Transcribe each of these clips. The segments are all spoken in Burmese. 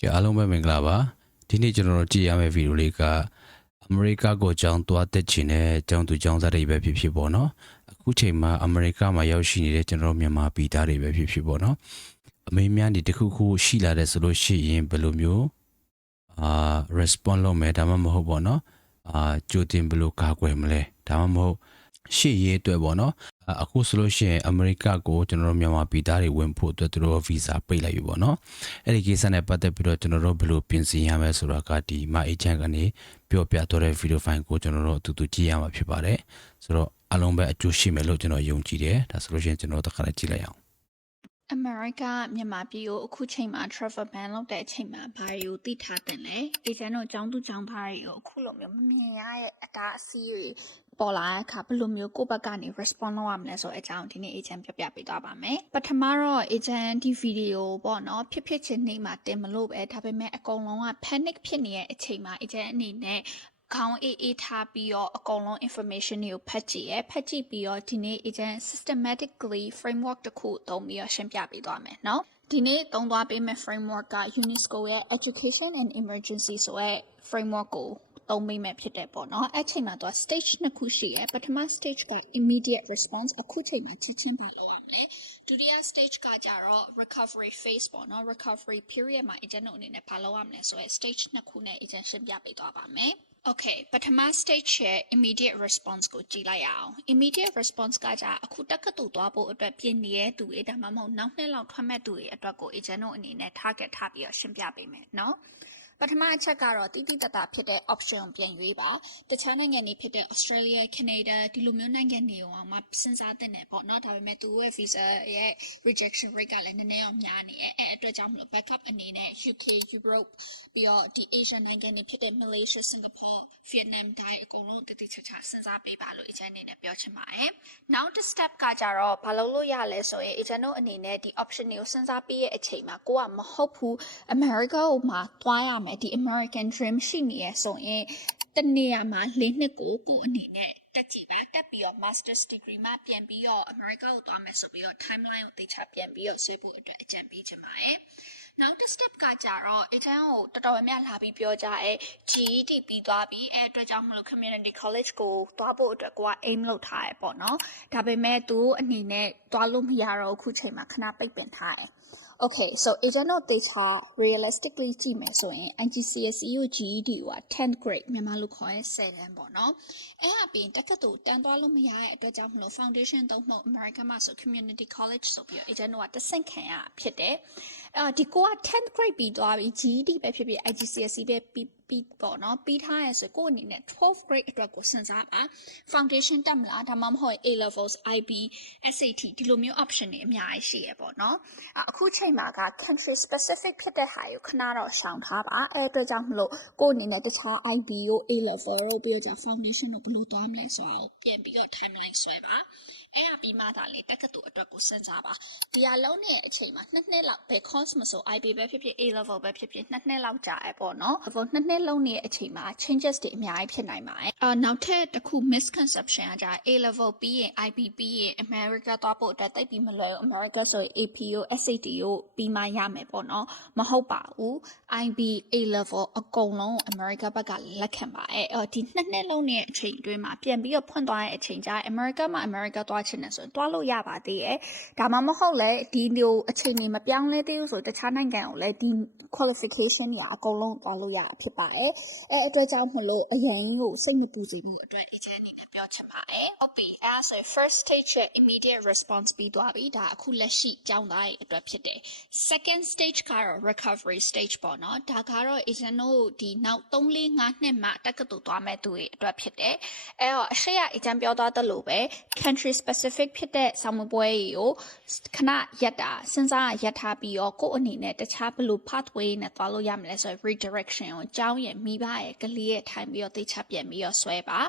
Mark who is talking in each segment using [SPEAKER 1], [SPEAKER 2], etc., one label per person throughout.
[SPEAKER 1] ကြအားလုံးပဲမင်္ဂလာပါဒီနေ့ကျွန်တော်တို့ကြည့်ရမယ့်ဗီဒီယိုလေးကအမေရိကကိုကြောင်းသွားတက်ချင်တဲ့ကြောင်းသူကြောင်းသားတွေပဲဖြစ်ဖြစ်ပေါ့နော်အခုချိန်မှာအမေရိကမှာရောက်ရှိနေတဲ့ကျွန်တော်တို့မြန်မာပြည်သားတွေပဲဖြစ်ဖြစ်ပေါ့နော်အမေများဒီတစ်ခုခုရှိလာတဲ့ဆိုလို့ရှိရင်ဘယ်လိုမျိုးအာ response လုပ်မယ်ဒါမှမဟုတ်ပေါ့နော်အာကြိုတင်ဘယ်လိုကာကွယ်မလဲဒါမှမဟုတ်ရှေ့ရေးအတွက်ပေါ့နော် အာအခုဆိုလို့ရှိရင်အမေရိကကိုကျွန်တော်တို့မြန်မာပြည်သားတွေဝင်ဖို့အတွက်သူတို့ဗီဇာပိတ်လိုက်ပြီပေါ့နော်အဲ့ဒီကိစ္စနဲ့ပတ်သက်ပြီးတော့ကျွန်တော်တို့ဘယ်လိုပြင်ဆင်ရမလဲဆိုတာကဒီ my agent ကနေပြောပြတော့တဲ့ video file ကိုကျွန်တော်တို့အတူတူကြည့်ရမှာဖြစ်ပါတယ်ဆိုတော့အလုံးပဲအကျိုးရှိမယ်လို့ကျွန်တော်ယုံကြည်တယ်ဒါဆိုလို့ရှိရင်ကျွန်တော်တို့တစ်ခါလေးကြည့်လိုက်အောင်
[SPEAKER 2] အမေရိကမြန်မာပြည်ကိုအခုချိန်မှာ travel ban လုပ်တဲ့အချိန်မှာဘာတွေကိုသိထားတင်လဲအေဂျင့်တို့ចောင်းသူចောင်းသားတွေကိုအခုလိုမျိုးမမြင်ရတဲ့အတားအဆီးတွေ ပေါ်လာတဲ့အခါဘယ်လိုမျိုးကိုယ့်ဘက်ကနေ respond လုပ်ရမလဲဆိုတဲ့အကြောင်းဒီနေ့ agent ပြောပြပေးသွားပါမယ်ပထမတော့ agent ဒီ video ပေါ့နော်ဖြစ်ဖြစ်ချင်းနေမှာတင်မလို့ပဲဒါပေမဲ့အကုန်လုံးက panic ဖြစ်နေတဲ့အချိန်မှာ agent အနေနဲ့ ခေါင်းအေးအေးထားပြီးတော့အကုန်လုံး information တွေကိုဖတ်ကြည့်ရဖတ်ကြည့်ပြီးတော့ဒီနေ့ agent systematically framework တစ်ခုသုံးပြီးတော့ရှင်းပြပေးသွားမယ်เนาะဒီနေ့သုံးသွားပေးမယ့် framework က UNESCO ရဲ့ education and emergency ဆိုတဲ့ framework ကို သုံးမိမဲ့ဖြစ်တဲ့ပေါ့နော်အဲ့ချိန်မှာတော့ stage နှစ်ခုရှိရပထမ stage က immediate response အခုချိန်မှာချက်ချင်းပါလို့ရမလဲဒုတိယ stage ကကြတော့ recovery phase ပေါ့နော် recovery period မှာ agent တို့အနေနဲ့ဘာလုပ်ရမလဲဆိုရဲ stage နှစ်ခုနဲ့ agent ရှင်းပြပေးသွားပါမယ် Okay ပထမ stage ရဲ့ immediate response ကိုကြည့်လိုက်ရအောင် immediate response ကကြအခုတက္ကသိုလ်သွားဖို့အတွက်ပြင်နေတဲ့သူတွေဒါမှမဟုတ်နောက်နှစ်လောက်ထွက်မဲ့သူတွေအတွက်ကို agent တို့အနေနဲ့ target ထားပြီးတော့ရှင်းပြပေးမယ်เนาะ ပထမအချက်ကတော့တိတိတတဖြစ်တဲ့ option ကိုပြန်ရွေးပါတခြားနိုင်ငံတွေဖြစ်တဲ့ Australia Canada ဒီလိုမျိုးနိုင်ငံတွေကိုမှစဉ်းစားသင့်တယ်ပေါ့နော်ဒါပေမဲ့သူရဲ့ visa ရဲ့ rejection rate ကလည်းနည်းနည်းတော့များနေတယ်အဲအတွက်ကြောင့်မလို့ backup အနေနဲ့ UK Europe ပြီးတော့ဒီ Asian နိုင်ငံတွေဖြစ်တဲ့ Malaysia Singapore Vietnam ဒါအကုန်လုံးတတိချာချာစဉ်းစားပေးပါလို့ agent အနေနဲ့ပြောချင်ပါတယ်နောက်တစ် step ကကြတော့ဘာလုပ်လို့ရလဲဆိုရင် agent တို့အနေနဲ့ဒီ option တွေကိုစဉ်းစားပေးရဲ့အချိန်မှာကိုကမဟုတ်ဘူး America ကိုမှသွားရမယ်ဒီ American dream ရှိနေရဆိုရင်တနေရာမှာ၄နှစ်ကိုကိုအနေနဲ့တက်ကြည့်ပါတက်ပြီးတော့ master's degree မှာပြန်ပြီးတော့ America ကိုသွားမယ်ဆိုပြီးတော့ timeline ကိုသေချာပြန်ပြီးတော့ဆွဲဖို့အတွက်အကြံပေးချင်ပါတယ်နောက်တစ် step ကကြတော့ agent ကိုတော်တော်များများလာပြီးပြောကြရဲ GED ပြီးသွားပြီအဲအတွက်ကြောင့်မလို့ community college ကိုသွားဖို့အတွက်ကိုက aim လုပ်ထားရပေါ့နော်ဒါပေမဲ့သူအနေနဲ့သွားလို့မရတော့အခုချိန်မှာခဏပိတ်ပင်ထားတယ် Okay so agent တို့တေချာ realistically ကြည့်မယ်ဆိုရင် IGCSE ကို GED က 10th grade မြန်မာလိုခေါ်ရင်7ပေါ့နော်အဲ့အပြင်တက္ကသိုလ်တန်းသွားလို့မရတဲ့အတွက်ကြောင့်မလို့ foundation သုံးဖို့ American မှာဆို community college ဆိုပြီးတော့ agent တို့ကတဆင့်ခံရဖြစ်တယ်အဲဒီကိုက 10th grade ပြီးသွားပြီ GED ပဲဖြစ်ဖြစ် IGCSE ပဲပြီး ပြီးပေါ့နော်ပြီးထားရဆိုကိုယ့်အနေနဲ့ 12th grade အတွက်ကိုစဉ်းစားပါ foundation တက်မလားဒါမှမဟုတ် A levels IB SAT ဒီလိုမျိုး option တွေအများကြီးရှိရပေါ့နော်အခုချိန်မှာက country specific ဖြစ်တဲ့ဟာကိုခဏတော့ရှောင်ထားပါအဲအတွက်ကြောင့်မလို့ကိုယ့်အနေနဲ့တခြား IB ကို A level တို့ပြီးတော့ foundation တို့ဘယ်လိုသွားမလဲဆိုတာကိုပြန်ပြီးတော့ timeline ဆွဲပါအဲ့အပြီးမှသာလေတက္ကသိုလ်အတွက်ကိုစဉ်းစားပါဒီအလုံးနဲ့အချိန်မှာနှစ်နှစ်လောက်ဘယ် course မဆို IB ပဲဖြစ်ဖြစ် A level ပဲဖြစ်ဖြစ်နှစ်နှစ်လောက်ကြာရပေါ့နော်အခုနှစ်နှစ်လုံးနေတဲ့အချိန်မှာ changes တွေအများကြီးဖြစ်နိုင်ပါတယ်အာနောက်ထပ်တစ်ခု misconception ကကြာ A level ပြီးရင် IB ပြီးရင် America သွားဖို့အတွက်တိတ်ပြီးမလွယ်ဘူး America ဆိုရင် AP ကို SAT ကိုပြီးမှရမယ်ပေါ့နော်မဟုတ်ပါဘူး IB A level အကုန်လုံး America ဘက်ကလက်ခံပါတယ်အော်ဒီနှစ်နှစ်လုံးနေတဲ့အချိန်အတွင်းမှာပြန်ပြီးတော့ဖွင့်သွားတဲ့အချိန်ကျရင် America မှာ America သွားချင်တယ်ဆိုရင်သွားလို့ရပါသေးရဲ့ဒါမှမဟုတ်လဲဒီလိုအချိန်တွေမပြောင်းလဲသေးဘူးဆိုတခြားနိုင်ငံကိုလည်းဒီ qualification တွေအကုန်လုံးသွားလို့ရဖြစ်ပါတယ်အဲအတွက်ကြောင့်မလို့အရင်ကိုစိတ်မပူစေဘူးအတွက် agent အနေနဲ့ပြောချင်ပါတယ်ဟုတ်ပြီအဲဆို first stage ရဲ့ immediate response ပြီးသွားပြီဒါအခုလက်ရှိကြောင်းသားရဲ့အတွက်ဖြစ်တယ် second stage ကတော့ recovery stage ပေါ့နော်ဒါကတော့ agent တို့ဒီနောက်3 4 5နှစ်မှတက္ကသိုလ်သွားမဲ့သူတွေအတွက်ဖြစ်တယ်အဲတော့အရှိရ agent ပြောသွားသလိုပဲ country specific ဖြစ်တဲ့ဆောင်မပွဲတွေကိုခဏရက်တာစဉ်းစားရက်ထားပြီးတော့ကိုယ့်အနေနဲ့တခြားဘယ်လို pathway နဲ့သွားလို့ရမလဲဆိုတော့ redirection ကိုအကြောင်းရဲ့မိဘရဲ့ကလေးရဲ့ထိုင်ပြီးတော့တေချာပြန်ပြီးတော့ဆွဲပါ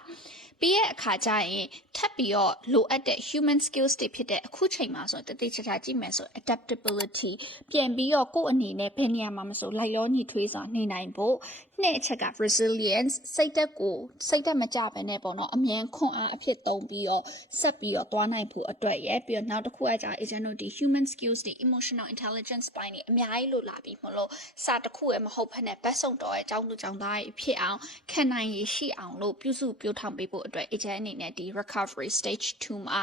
[SPEAKER 2] ပြီးရဲ့အခါကျရင်ထပ်ပြီးတော့လိုအပ်တဲ့ human skills တွေဖြစ်တဲ့အခုချိန်မှာဆိုရင်တတိချာချာကြည့်မယ်ဆို adaptability ပြန်ပြီးတော့ကိုယ့်အနေနဲ့ဘယ်နေရာမှာမဆိုလိုက်လောညီထွေးစွာနေနိုင်ဖို့နှစ်အချက်က resilience စိတ်သက်ကိုစိတ်သက်မကြဘဲနဲ့ပေါ့နော်အမြင်ခွန်အားအဖြစ်သုံးပြီးတော့ဆက်ပြီးတော့သွားနိုင်ဖို့အတွက်ရယ်ပြီးတော့နောက်တစ်ခုကကြာ agent တို့ဒီ human skills တွေ emotional intelligence ပိုင်းတွေအများကြီးလို့လာပြီးမလို့စာတစ်ခုရဲ့မဟုတ်ဘဲနဲ့ဘက်စုံတော်ရဲ့အကြောင်းသူအကြောင်းသားကြီးဖြစ်အောင်ခံနိုင်ရည်ရှိအောင်လို့ပြုစုပြောင်းထောင်ပေးဖို့အတွက် agent အနေနဲ့ဒီ recovery stage 2မှာ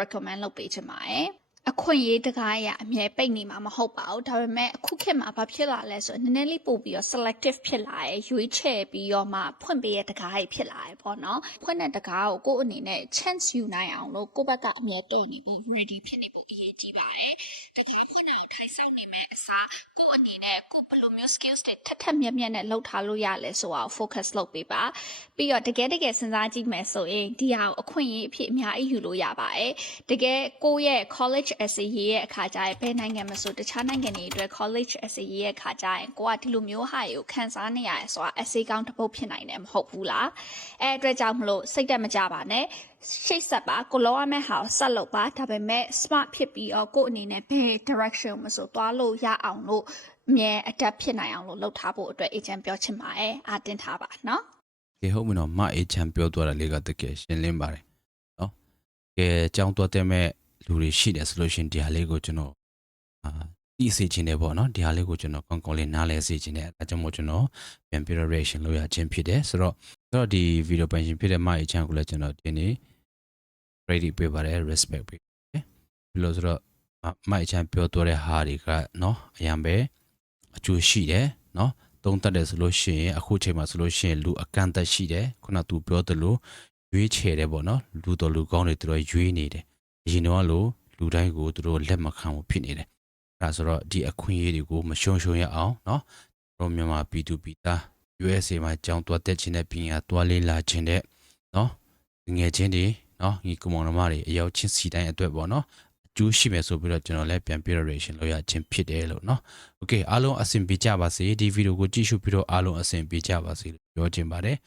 [SPEAKER 2] recommend လုပ်ပေးချင်ပါတယ် အခွင့်အရေးတကားရအမြဲပိတ်နေမှာမဟုတ်ပါဘူးဒါပေမဲ့အခုခေတ်မှာဘာဖြစ်လာလဲဆိုတော့နည်းနည်းလေးပို့ပြီးတော့ selective ဖြစ်လာရယ်ရွေးချယ်ပြီးတော့မှဖွင့်ပေးရတကားကြီးဖြစ်လာရယ်ပေါ့နော်ဖွင့်တဲ့တကားကိုကိုယ့်အနေနဲ့ chance ယူနိုင်အောင်လို့ကိုယ့်ဘက်ကအမြဲတော့နေဖို့ ready ဖြစ်နေဖို့အရေးကြီးပါတယ်တကားဖွင့်တာကိုထိုင်ဆောင်နေမဲ့အစားကိုယ့်အနေနဲ့ကိုယ်ဘယ်လိုမျိုး skills တွေထက်ထက်မြက်မြက်နဲ့လှုပ်ထားလို့ရလဲဆိုတာကို focus လုပ်ပေးပါပြီးတော့တကယ်တကယ်စဉ်းစားကြည့်မယ်ဆိုရင်ဒီဟာကိုအခွင့်အရေးအဖြစ်အများကြီးယူလို့ရပါတယ်တကယ်ကိုယ့်ရဲ့ college essay ရေးရဲ့အခါကျရင်ဘယ်နိုင်ငံမှာဆိုတခြားနိုင်ငံတွေအတွက် college essay ရေးရဲ့အခါကျရင်ကိုကဒီလိုမျိုးဟာတွေကိုခန်းစားနေရတယ်ဆိုတာ essay ကောင်းတစ်ပုဒ်ဖြစ်နိုင်တယ်မဟုတ်ဘူးလားအဲအတွက်ကြောင့်မလို့စိတ်တက်မကြပါနဲ့ရှိတ်ဆက်ပါကိုလောရမယ့်ဟာကိုဆက်လုပ်ပါဒါပေမဲ့ smart ဖြစ်ပြီးတော့ကိုယ့်အနေနဲ့ဘယ် direction မှာဆိုသွားလို့ရအောင်လို့အမြဲ adapt ဖြစ်နိုင်အောင်လို့လုပ်ထားဖို့အတွက် agent ပြောချင်ပါတယ်အာတင်ထားပါနော်
[SPEAKER 1] ကဲဟုတ်ပြီနော်မအေချန်ပြောသွားတာလေးကတကယ်ရှင်းလင်းပါတယ်နော်ကဲအကြောင်းသွားတဲ့မဲ့ လူတွေရှိတယ်ဆိုလို့ရှရင်ဒီဟာလေးကိုကျွန်တော်အာသိစေချင်တယ်ပေါ့နော်ဒီဟာလေးကိုကျွန်တော်ကောင်းကောင်းလေးနားလည်စေချင်တယ်အဲဒါကြောင့်မို့ကျွန်တော်ပြန်ပြီးတော့ reaction လုပ်ရခြင်းဖြစ်တယ်ဆိုတော့ဆိုတော့ဒီ video ပိုင်ရှင်ဖြစ်တဲ့မအေချန်ကိုလည်းကျွန်တော်ဒီနေ့ ready ပေးပါတယ် respect ပေးပါတယ်ဘယ်လိုဆိုတော့မအေချန်ပြောသွားတဲ့ဟာတွေကနော်အရင်ပဲအကျိုးရှိတယ်နော်သုံးတတ်တယ်ဆိုလို့ရှိရင်အခုချိန်မှာဆိုလို့ရှိရင်လူအကန့်အသတ်ရှိတယ်ခုနကသူပြောသလိုရွေးချယ်တယ်ပေါ့နော်လူတော်လူကောင်းတွေသူတို့ရွေးနေတယ် အရင်တော့လို့လူတိုင်းကိုသူတို့လက်မခံဘူးဖြစ်နေတယ်အဲဒါဆိုတော့ဒီအခွင့်အရေးတွေကိုမရှုံရှုံရအောင်နော်တို့မြန်မာပြည်သူပြည်သား USA မှာကြောင်းတွားတက်ခြင်းနဲ့ပြင်ရတွားလေးလာခြင်းတဲ့နော်ငယ်ချင်းတွေနော်ညီကောင်မောင်နှမတွေအရောက်ချင်းစီတိုင်းအတွက်ပေါ့နော်အကျိုးရှိမယ်ဆိုပြီးတော့ကျွန်တော်လည်းပြန်ပြ reaction လုပ်ရခြင်းဖြစ်တယ်လို့နော် โอเคအားလုံးအဆင်ပြေကြပါစေဒီဗီဒီယိုကိုကြည့်ရှုပြီးတော့အားလုံးအဆင်ပြေကြပါစေလို့ပြောချင်ပါတယ်